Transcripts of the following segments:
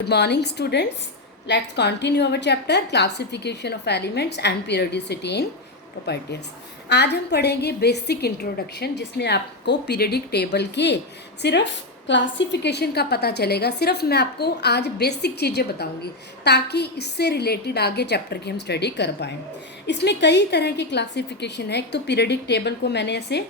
Good morning students. Let's continue our chapter classification of elements and periodicity in properties. आज हम पढ़ेंगे basic introduction जिसमें आपको periodic table के सिर्फ क्लासिफिकेशन का पता चलेगा। सिर्फ मैं आपको आज बेसिक चीज़ें बताऊंगी ताकि इससे रिलेटेड आगे चैप्टर की हम स्टडी कर पाएँ। इसमें कई तरह की क्लासिफिकेशन है। एक तो पीरियडिक टेबल को मैंने ऐसे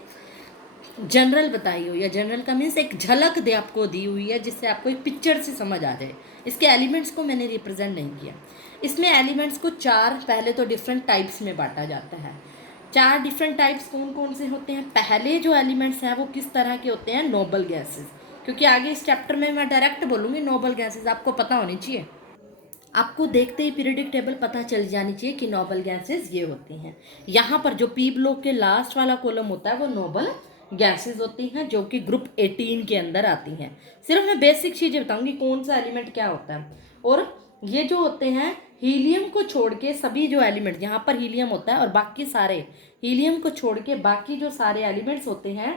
जनरल बताई हो या जनरल का मीन्स एक झलक दे आपको दी हुई है जिससे आपको एक पिक्चर से समझ आ जाए। इसके एलिमेंट्स को मैंने रिप्रेजेंट नहीं किया। इसमें एलिमेंट्स को चार पहले तो डिफरेंट टाइप्स में बांटा जाता है। चार डिफरेंट टाइप्स कौन कौन से होते हैं? पहले जो एलिमेंट्स हैं वो किस तरह के होते हैं? Noble gases. क्योंकि आगे इस चैप्टर में मैं डायरेक्ट बोलूँगी नोबल गैसेस आपको पता होनी चाहिए। आपको देखते ही पीरियडिक टेबल पता चल जानी चाहिए कि नोबल गैसेस ये होती हैं। यहाँ पर जो पी ब्लॉक के लास्ट वाला कॉलम होता है वो नोबल गैसेस होती हैं जो कि ग्रुप 18 के अंदर आती हैं। सिर्फ मैं बेसिक चीज़ें बताऊंगी कौन सा एलिमेंट क्या होता है। और ये जो होते हैं हीलियम को छोड़ के सभी जो एलिमेंट, यहाँ पर हीलियम होता है और बाकी सारे हीलियम को छोड़ के बाकी जो सारे एलिमेंट्स होते हैं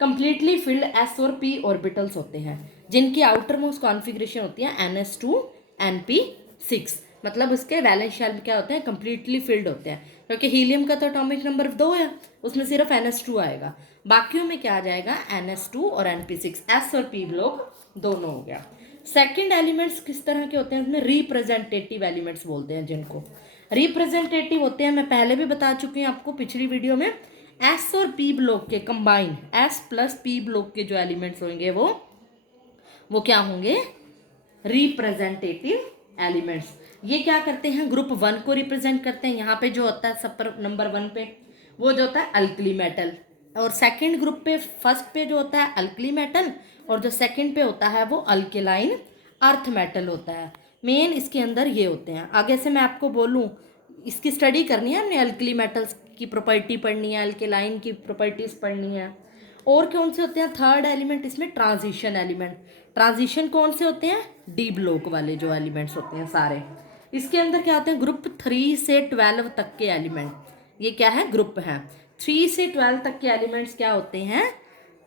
कंप्लीटली फिल्ड एस और पी ऑर्बिटल्स होते हैं जिनकी आउटर मोस्ट कॉन्फ़िगरेशन होती है NS2 NP6। मतलब उसके वैलेंस शेल में क्या होते हैं? कंप्लीटली फिल्ड होते हैं। क्योंकि हीलियम का तो एटॉमिक नंबर 2 है, उसमें सिर्फ NS2 आएगा। बाकियों में क्या आ जाएगा? NS2 और NP6। एस और पी ब्लॉक दोनों हो गया। सेकंड एलिमेंट्स किस तरह के होते हैं? उसमें रिप्रेजेंटेटिव एलिमेंट्स बोलते हैं जिनको। रिप्रेजेंटेटिव होते हैं, मैं पहले भी बता चुकी हूँ आपको पिछली वीडियो में। एस और पी ब्लॉक के combine, S plus P block के जो एलिमेंट्स होंगे वो क्या होंगे? Representative elements. ये क्या करते हैं? ग्रुप 1 को रिप्रेजेंट करते हैं। यहाँ पे जो होता है सब पर नंबर 1 पे वो जो होता है अल्कली मेटल, और सेकंड ग्रुप पे फर्स्ट पे जो होता है अल्कली मेटल, और जो सेकंड पे होता है वो अल्केलाइन अर्थ मेटल होता है। मेन इसके अंदर ये होते हैं। आगे से मैं आपको बोलूँ, इसकी स्टडी करनी है हमने, अल्कली मेटल्स की प्रॉपर्टी पढ़नी है, अल्केलाइन की प्रॉपर्टीज पढ़नी है। और कौन से होते हैं? थर्ड एलिमेंट इसमें ट्रांजिशन एलिमेंट। ट्रांजिशन कौन से होते हैं? डी ब्लॉक वाले जो एलिमेंट्स होते हैं सारे। इसके अंदर क्या होते हैं? ग्रुप 3 से 12 तक के एलिमेंट। ये क्या है? ग्रुप है। 3 से 12 तक के एलिमेंट्स क्या होते हैं?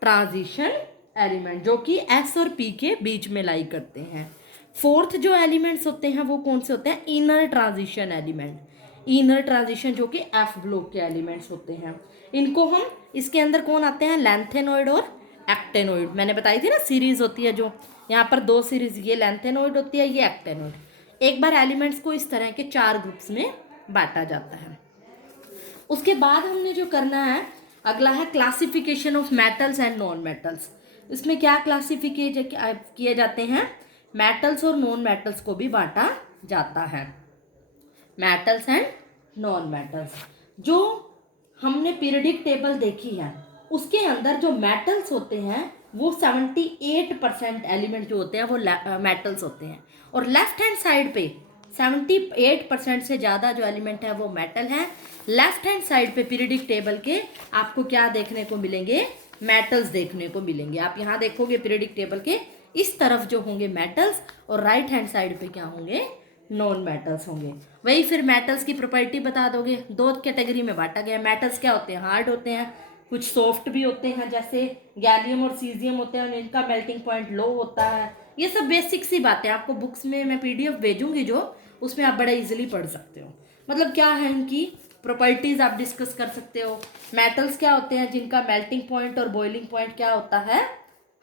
ट्रांजिशन एलिमेंट, जो कि एस और पी के बीच में लाई करते हैं। फोर्थ जो एलिमेंट्स होते हैं वो कौन से होते हैं? Inner transition element. Inner transition जो कि एफ ब्लॉक के एलिमेंट्स होते हैं। इनको हम, इसके अंदर कौन आते हैं? लैंथेनॉइड और एक्टेनॉइड। मैंने बताई थी ना सीरीज होती है जो, यहाँ पर 2 सीरीज, ये लैंथेनॉइड होती है, ये एक्टेनॉइड। एक बार एलिमेंट्स को इस तरह के 4 ग्रुप्स में बांटा जाता है। उसके बाद हमने जो करना है अगला है classification of metals and non metals. इसमें क्या क्लासिफिकेशन किए जाते हैं? मेटल्स और नॉन मेटल्स को भी बांटा जाता है। Metals and non metals. जो हमने पीरियडिक टेबल देखी है उसके अंदर जो मेटल्स होते हैं वो 78% एलिमेंट जो होते हैं वो मेटल्स होते हैं, और लेफ्ट हैंड साइड पे 78% से ज़्यादा जो एलिमेंट है वो मेटल है। लेफ्ट हैंड साइड पे पीरियडिक टेबल के आपको क्या देखने को मिलेंगे? मेटल्स देखने को मिलेंगे। आप यहाँ देखोगे पीरियडिक टेबल के इस तरफ जो होंगे मेटल्स, और राइट हैंड साइड पे क्या होंगे? नॉन मेटल्स होंगे। वही फिर मेटल्स की प्रॉपर्टी बता दोगे। 2 कैटेगरी में बांटा गया। मेटल्स क्या होते हैं? हार्ड होते हैं, कुछ सॉफ्ट भी होते हैं जैसे गैलियम और सीजियम होते हैं, और इनका मेल्टिंग पॉइंट लो होता है। ये सब बेसिक सी बातें आपको बुक्स में मैं PDF भेजूंगी जो, उसमें आप बड़ा इजीली पढ़ सकते हो। मतलब क्या है इनकी प्रॉपर्टीज आप डिस्कस कर सकते हो। मेटल्स क्या होते हैं? जिनका मेल्टिंग पॉइंट और बॉइलिंग पॉइंट क्या होता है?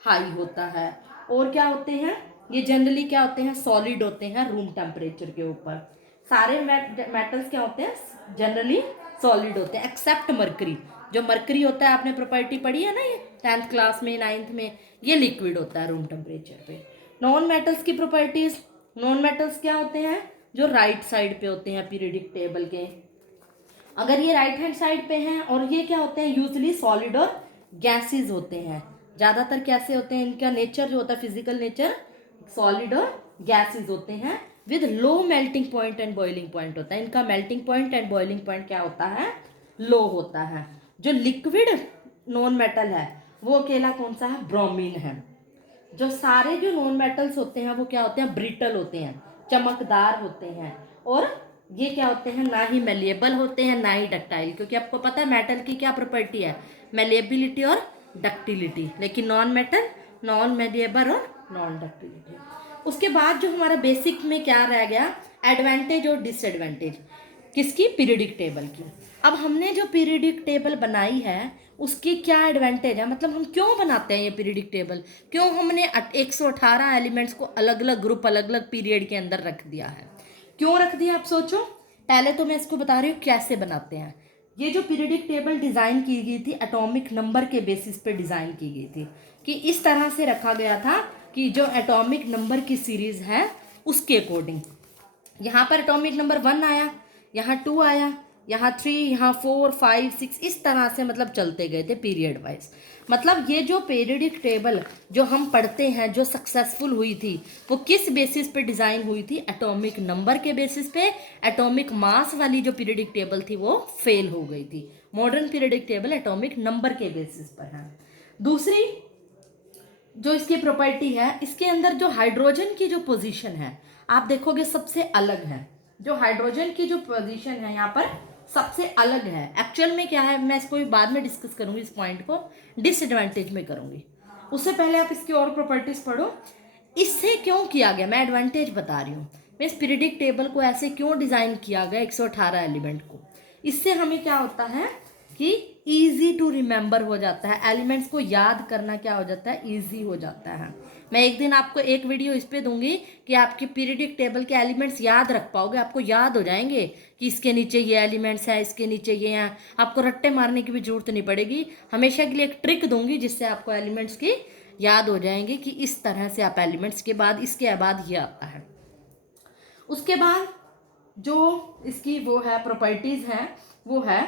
हाई होता है। और क्या होते हैं? ये जनरली क्या होते हैं? सॉलिड होते हैं रूम टेम्परेचर के ऊपर। सारे मेटल्स क्या होते हैं? जनरली सॉलिड होते हैं एक्सेप्ट मरकरी। जो मरकरी होता है, आपने प्रॉपर्टी पढ़ी है ना ये 10th क्लास में, 9th में, ये लिक्विड होता है रूम टेम्परेचर पे। नॉन मेटल्स की प्रॉपर्टीज, नॉन मेटल्स क्या होते हैं? जो राइट साइड पे होते हैं पीरियडिक टेबल के। अगर ये राइट हैंड साइड पे हैं, और ये क्या होते हैं? यूजली सॉलिड और गैसेज होते हैं। ज़्यादातर कैसे होते हैं? इनका नेचर जो होता है, फिजिकल नेचर, सॉलिड और गैसेज होते हैं with low melting point and boiling point होता है। इनका melting point and boiling point क्या होता है? लो होता है। जो लिक्विड नॉन मेटल है वो अकेला कौन सा है? ब्रोमीन है। जो सारे जो नॉन मेटल्स होते हैं वो क्या होते हैं? ब्रिटल होते हैं, चमकदार होते हैं, और ये क्या होते हैं? ना ही मेलिएबल होते हैं ना ही डक्टाइल। क्योंकि आपको पता है मेटल की क्या प्रॉपर्टी है? मेलिएबिलिटी और डक्टिलिटी। लेकिन नॉन मेटल नॉन मेलिएबल और नॉन डक्टिलिटी। उसके बाद जो हमारा बेसिक में क्या रह गया, एडवांटेज और डिसएडवांटेज किसकी, पीरियडिक टेबल की। अब हमने जो पीरियडिक टेबल बनाई है उसकी क्या एडवांटेज है, मतलब हम क्यों बनाते हैं ये पीरियडिक टेबल, क्यों हमने 118 एलिमेंट्स को अलग अलग ग्रुप अलग अलग पीरियड के अंदर रख दिया है, क्यों रख दिया आप सोचो। पहले तो मैं इसको बता रही हूँ कैसे बनाते हैं। ये जो पीरियडिक टेबल डिज़ाइन की गई थी एटॉमिक नंबर के बेसिस पे डिज़ाइन की गई थी, कि इस तरह से रखा गया था कि जो एटॉमिक नंबर की सीरीज़ है उसके अकॉर्डिंग, यहाँ पर एटॉमिक नंबर 1 आया, यहाँ 2 आया, यहाँ 3, यहाँ 4, 5, 6, इस तरह से मतलब चलते गए थे पीरियड वाइज। मतलब ये जो पीरियडिक टेबल जो हम पढ़ते हैं जो सक्सेसफुल हुई थी वो किस बेसिस पे डिज़ाइन हुई थी, एटॉमिक नंबर के बेसिस पे। एटॉमिक मास वाली जो पीरियडिक टेबल थी वो फेल हो गई थी। Modern periodic table atomic number के बेसिस पर है। दूसरी जो इसकी प्रॉपर्टी है, इसके अंदर जो हाइड्रोजन की जो पोजीशन है आप देखोगे सबसे अलग है। जो हाइड्रोजन की जो पोजीशन है यहाँ पर सबसे अलग है। एक्चुअल में क्या है मैं इसको बाद में डिस्कस करूंगी, इस पॉइंट को डिसएडवांटेज में करूंगी। उससे पहले आप इसकी और प्रॉपर्टीज पढ़ो। इससे क्यों किया गया, मैं एडवांटेज बता रही हूँ, मैं इस पीरियडिक टेबल को ऐसे क्यों डिज़ाइन किया गया 118 एलिमेंट को। इससे हमें क्या होता है कि इजी टू रिमेंबर हो जाता है, एलिमेंट्स को याद करना क्या हो जाता है, इजी हो जाता है। मैं एक दिन आपको एक वीडियो इस पे दूंगी कि आपके पीरियडिक टेबल के एलिमेंट्स याद रख पाओगे, आपको याद हो जाएंगे कि इसके नीचे ये एलिमेंट्स हैं, इसके नीचे ये हैं, आपको रट्टे मारने की भी जरूरत नहीं पड़ेगी। हमेशा के लिए एक ट्रिक दूंगी जिससे आपको एलिमेंट्स की याद हो जाएंगे कि इस तरह से आप एलिमेंट्स के बाद इसके बाद ये आता है। उसके बाद जो इसकी वो है प्रॉपर्टीज हैं वो है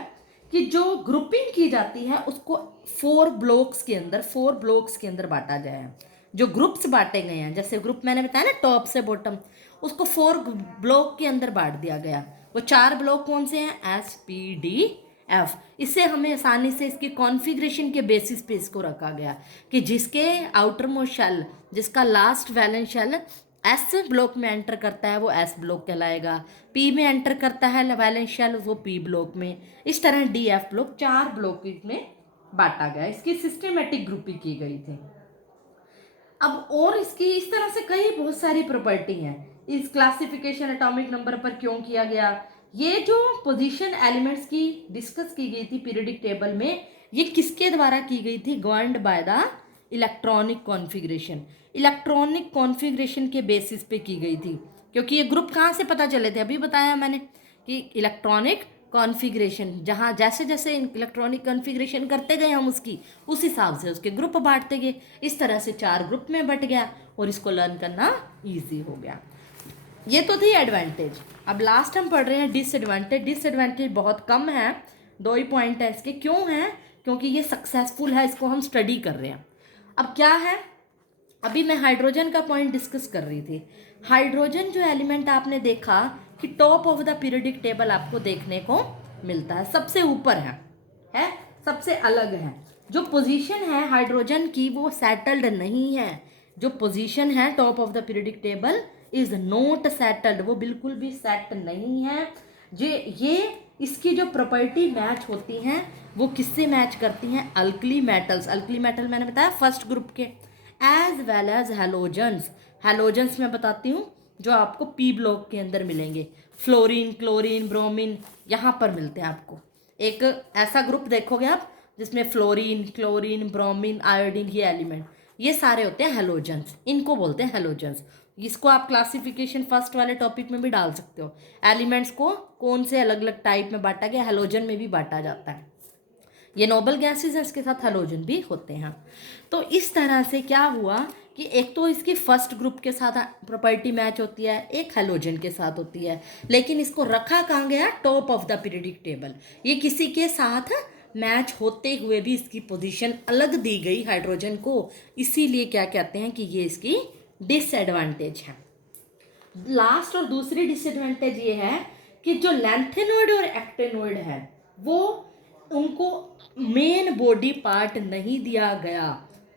कि जो ग्रुपिंग की जाती है उसको 4 ब्लॉक्स के अंदर बांटा गया है। जो ग्रुप्स बांटे गए हैं, जैसे ग्रुप मैंने बताया ना टॉप से बॉटम, उसको 4 ब्लॉक के अंदर बांट दिया गया। वो 4 ब्लॉक कौन से हैं, SPDF। इससे हमें आसानी से इसकी कॉन्फ़िगरेशन के बेसिस पे इसको रखा गया कि जिसके आउटर मोस्ट शेल, जिसका last valence shell S block में एंटर करता है वो एस ब्लॉक कहलाएगा, पी में एंटर करता है वैलेंस शेल वो पी ब्लॉक में। इस तरह DF ब्लॉक 4 ब्लॉक में बांटा गया, इसकी सिस्टमेटिक ग्रुपिंग की गई थी। अब और इसकी इस तरह से कई बहुत सारी प्रॉपर्टी हैं। इस क्लासिफिकेशन एटॉमिक नंबर पर क्यों किया गया, ये जो पोजीशन एलिमेंट्स की डिस्कस की गई थी पीरियडिक टेबल में, ये किसके द्वारा की गई थी, governed by the electronic configuration. Electronic configuration के बेसिस पे की गई थी, क्योंकि ये ग्रुप कहाँ से पता चले थे, अभी बताया मैंने कि इलेक्ट्रॉनिक कॉन्फ़िगरेशन, जहाँ जैसे जैसे इलेक्ट्रॉनिक कॉन्फ़िगरेशन करते गए हम उसकी उस हिसाब से उसके ग्रुप बांटते गए। इस तरह से 4 ग्रुप में बट गया और इसको लर्न करना ईजी हो गया। ये तो थी एडवांटेज। अब लास्ट हम पढ़ रहे हैं डिसएडवांटेज। डिसएडवांटेज बहुत कम है, 2 ही पॉइंट है इसके। क्यों है, क्योंकि ये सक्सेसफुल है, इसको हम स्टडी कर रहे हैं। अब क्या है, अभी मैं हाइड्रोजन का पॉइंट डिस्कस कर रही थी। हाइड्रोजन जो एलिमेंट आपने देखा कि top of the periodic table आपको देखने को मिलता है, सबसे ऊपर है सबसे अलग है। जो पोजीशन है हाइड्रोजन की वो सेटल्ड नहीं है। जो पोजीशन है top of the periodic table is not settled, वो बिल्कुल भी सेट नहीं है। ये इसकी जो प्रॉपर्टी मैच होती हैं वो किससे मैच करती हैं, अल्कली मेटल्स। अल्कली मेटल मैंने बताया फर्स्ट ग्रुप के, as well as halogens. Halogens मैं बताती हूँ जो आपको पी ब्लॉक के अंदर मिलेंगे, फ्लोरीन, क्लोरीन, ब्रोमीन यहाँ पर मिलते हैं आपको। एक ऐसा ग्रुप देखोगे आप जिसमें फ्लोरीन, क्लोरीन, ब्रोमीन, आयोडीन, ये एलिमेंट ये सारे होते हैं हेलोजेंस, इनको बोलते हैं हेलोजेंस। इसको आप क्लासिफिकेशन फर्स्ट वाले टॉपिक में भी डाल सकते हो, एलिमेंट्स को कौन से अलग अलग टाइप में बांटा गया, हेलोजन में भी बांटा जाता है। ये नोबल गैसेस हैं, इसके साथ हेलोजन भी होते हैं। तो इस तरह से क्या हुआ कि एक तो इसकी फर्स्ट ग्रुप के साथ प्रॉपर्टी मैच होती है, एक हेलोजन के साथ होती है, लेकिन इसको रखा कहाँ गया, top of the periodic table. ये किसी के साथ मैच होते हुए भी इसकी पोजीशन अलग दी गई हाइड्रोजन को, इसीलिए क्या कहते हैं कि ये इसकी डिसएडवांटेज है। लास्ट और दूसरी डिसएडवांटेज ये है कि जो लैंथेनॉइड और एक्टेनॉइड है वो उनको मेन बॉडी पार्ट नहीं दिया गया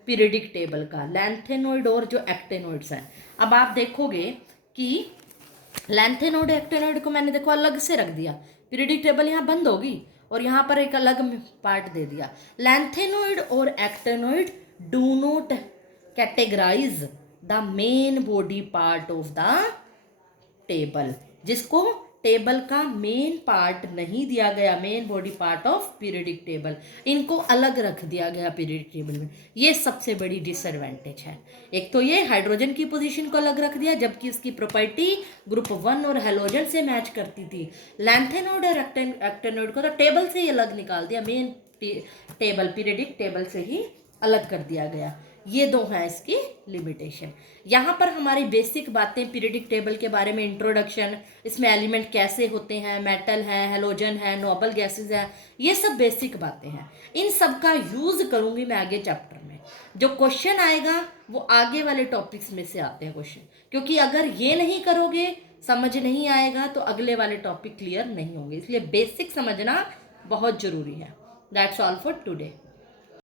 पीरियडिक टेबल का, लैंथेनॉइड और जो एक्टेनॉइड्स हैं। अब आप देखोगे कि लैंथेनॉइड एक्टेनॉइड को मैंने देखो अलग से रख दिया, पीरियडिक टेबल यहाँ बंद होगी और यहाँ पर एक अलग पार्ट दे दिया। लैंथेनॉइड और actinoid do not categorise the main body part of the table, जिसको टेबल का मेन पार्ट नहीं दिया गया, main body part of periodic table, इनको अलग रख दिया गया पीरियडिक टेबल में। ये सबसे बड़ी डिसएडवांटेज है। एक तो ये हाइड्रोजन की पोजीशन को अलग रख दिया, जबकि उसकी प्रॉपर्टी ग्रुप 1 और हेलोजन से मैच करती थी। लैंथेनोइड और एक्टेनोइड को तो टेबल से ही अलग निकाल दिया, मेन टेबल पीरियडिक टेबल से ही अलग कर दिया गया। ये दो हैं इसकी लिमिटेशन। यहाँ पर हमारी बेसिक बातें पीरियडिक टेबल के बारे में, इंट्रोडक्शन, इसमें एलिमेंट कैसे होते हैं, मेटल है, हेलोजन है, नोबल गैसेस है, ये सब बेसिक बातें हैं। इन सब का यूज़ करूँगी मैं आगे चैप्टर में। जो क्वेश्चन आएगा वो आगे वाले टॉपिक्स में से आते हैं क्वेश्चन, क्योंकि अगर ये नहीं करोगे, समझ नहीं आएगा, तो अगले वाले टॉपिक क्लियर नहीं होंगे। इसलिए बेसिक समझना बहुत ज़रूरी है। That's all for today.